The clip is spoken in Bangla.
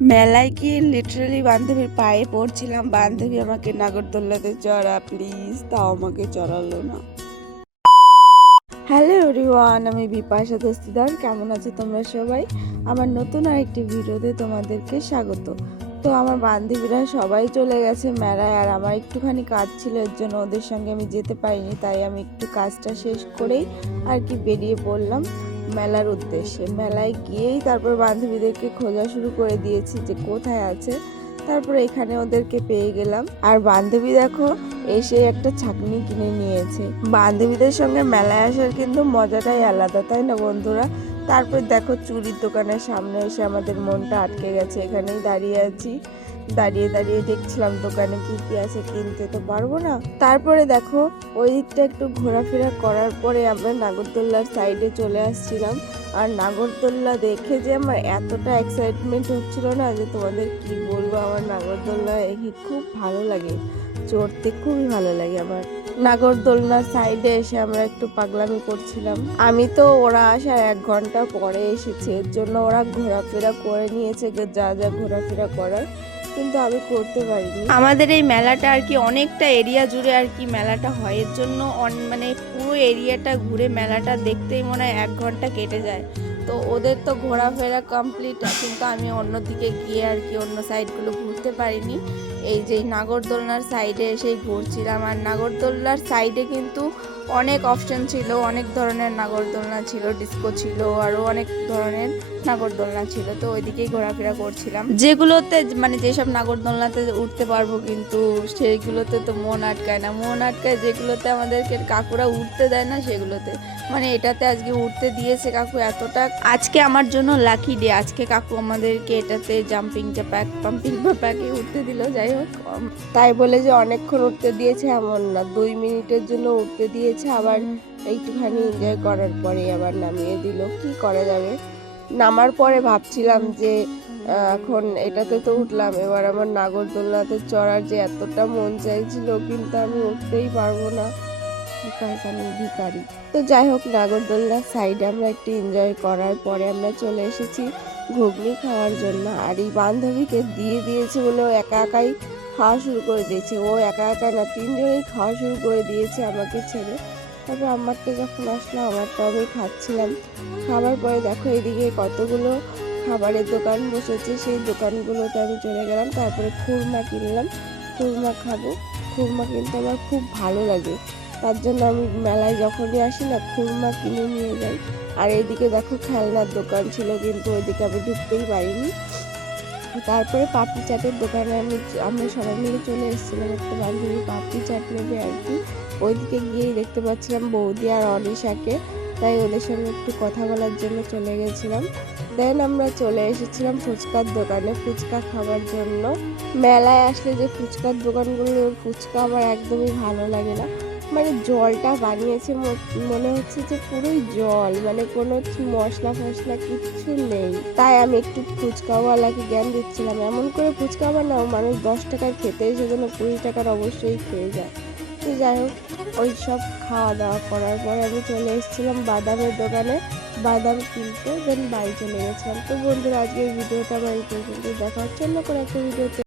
মেলায় গিয়ে লিটারালি বান্ধবীর পায়ে পড়ছিলাম। বান্ধবী আমাকে নাগরদোল্লাতে চড়া প্লিজ তাও আমাকে চড়ালো না। হ্যালো এভরিওয়ান আমি বিপাশা দস্তিদার। কেমন আছো তোমরা সবাই? আমার নতুন আরেকটি ভিডিওতে তোমাদেরকে স্বাগত। তো আমার বান্ধবীরা সবাই চলে গেছে মেলায়, আর আমার একটুখানি কাজ ছিল, এর জন্য ওদের সঙ্গে আমি যেতে পারিনি, তাই আমি একটু কাজটা শেষ করেই আর কি বেরিয়ে পড়লাম। মেলার উদ্দেশ্যে। মেলায় গিয়েই তারপর বান্ধবীদেরকে খোঁজা শুরু করে দিয়েছি যে কোথায় আছে। তারপরে এখানে ওদেরকে পেয়ে গেলাম। আর বান্ধবী দেখো, এসে একটা ছাকনি কিনে নিয়েছে। বান্ধবীদের সঙ্গে মেলায় আসার কিন্তু মজাটাই আলাদা, তাই না বন্ধুরা? তারপর দেখো চুরির দোকানের সামনে এসে আমাদের মনটা আটকে গেছে। এখানেই দাঁড়িয়ে আছি। দাঁড়িয়ে দাঁড়িয়ে দেখছিলাম দোকানে কি কি আছে, কিনতে তো পারব না। তারপরে দেখো, ওই দিকটা একটু ঘোরাফেরা করার পরে আমরা নাগরদোল্লার সাইডে চলে আসছিলাম। আর নাগরদোল্লা দেখে যে আমার এতটা এক্সাইটমেন্ট হচ্ছিল না যে তোমাদের কি বলব, আমার নাগরদোল্লা খুব ভালো লাগে। চড়তে খুবই ভালো লাগে আমার। নাগরদোলনার সাইডে এসে আমরা একটু পাগলামি করছিলাম। আমি তো ওরা আসার এক ঘণ্টা পরে এসেছি, এর জন্য ওরা ঘোরাফেরা করে নিয়েছে যা যা ঘোরাফেরা করার। কিন্তু আমি করতে পারিনি। আমাদের এই মেলাটা আর কি অনেকটা এরিয়া জুড়ে আর কি মেলাটা হয়। এর জন্য মানে পুরো এরিয়াটা ঘুরে মেলাটা দেখতেই মনে হয় এক ঘণ্টা কেটে যায়। তো ওদের তো ঘোরাফেরা কমপ্লিট কিন্তু আমি অন্যদিকে গিয়ে আর কি অন্য সাইডগুলো ঘুরতে পারিনি। এই যে নাগরদোলনার সাইডে এসে ঘুরছিলাম। আর নাগরদোলনার সাইডে কিন্তু অনেক অপশন ছিল, অনেক ধরনের নাগরদোলনা ছিল ডিস্কো ছিল আরও অনেক ধরনের নাগরদোলনা ছিল। তো ওইদিকেই ঘোরাফেরা করছিলাম। যেগুলোতে মানে যেসব নাগরদোলনাতে উঠতে পারব কিন্তু সেইগুলোতে তো মন আটকায় না। মন আটকায় যেগুলোতে আমাদেরকে কাকুরা উঠতে দেয় না, সেগুলোতে। মানে এটাতে আজকে উঠতে দিয়েছে কাকু এতটা। আজকে আমার জন্য লাকি ডে আজকে কাকু আমাদেরকে এটাতে জাম্পিং প্যাক পাম্পিং প্যাকে উঠতে দিল, যাই হোক। তাই বলে যে অনেকক্ষণ উঠতে দিয়েছে এমন না। দুই মিনিটের জন্য উঠতে দিয়েছে। আবার একটুখানি এনজয় করার পরে আবার নামিয়ে দিল। কি করা যাবে? নামার পরে ভাবছিলাম যে এখন এটাতে তো উঠলাম, এবার আমার নাগরদোলনাতে চড়ার যে এতটা মন চাইছিল, কিন্তু আমি উঠতেই পারব না। আমি ভিখারি। তো যাই হোক, নাগরদোলনার সাইডে আমরা একটু এনজয় করার পরে আমরা চলে এসেছি ঘুগনি খাওয়ার জন্য। আর এই বান্ধবীকে দিয়ে দিয়েছে বলেও একা একাই খাওয়া শুরু করে দিয়েছে। ও একা একা না, তিনজনেই খাওয়া শুরু করে দিয়েছে আমাকে ছেড়ে। তারপর আমারটা যখন আসলো আমারটা আমি খাচ্ছিলাম। খাবার পরে দেখো এদিকে কতগুলো খাবারের দোকান বসেছে। সেই দোকানগুলোতে আমি চলে গেলাম। তারপরে খুরমা কিনলাম। খুরমা খাব। খুরমা কিনতে আমার খুব ভালো লাগে। তার জন্য আমি মেলায় যখনই আসি না, খুরমা কিনে নিয়ে যাই। আর এইদিকে দেখো খেলনার দোকান ছিল কিন্তু ওইদিকে আমি ঢুকতেই পারিনি। তারপরে পাপড়ি চাটের দোকানে আমি আমরা সবাই মিলে চলে এসেছিলাম একটা বান্ধবী পাপড়ি চাট নেবে আর কি। ওইদিকে গিয়েই দেখতে পাচ্ছিলাম বৌদি আর অনিশাকে। তাই ওদের সঙ্গে একটু কথা বলার জন্য চলে গেছিলাম। দেন আমরা চলে এসেছিলাম ফুচকার দোকানে ফুচকা খাবার জন্য। মেলায় আসলে যে ফুচকার দোকানগুলো, ফুচকা আমার একদমই ভালো লাগে না। মানে জলটা বানিয়েছে মনে হচ্ছে যে পুরোই জল মানে কোনো মশলা ফসলা কিচ্ছু নেই। তাই আমি একটু ফুচকাওয়ালাকে জ্ঞান দিচ্ছিলাম, এমন করে ফুচকা বানাও মানুষ দশ টাকার খেতে যেন কুড়ি টাকার অবশ্যই খেয়ে যায়। তো যাই হোক, ওই সব খাওয়া দাওয়া করার পর আমি চলে এসেছিলাম বাদামের দোকানে, বাদাম কিনতে দেন বাড়ি চলে গেছিলাম। তো বন্ধুরা আজকে ভিডিওটা আমার এই পর্যন্ত দেখা হচ্ছে অন্য কোনো একটা ভিডিওতে।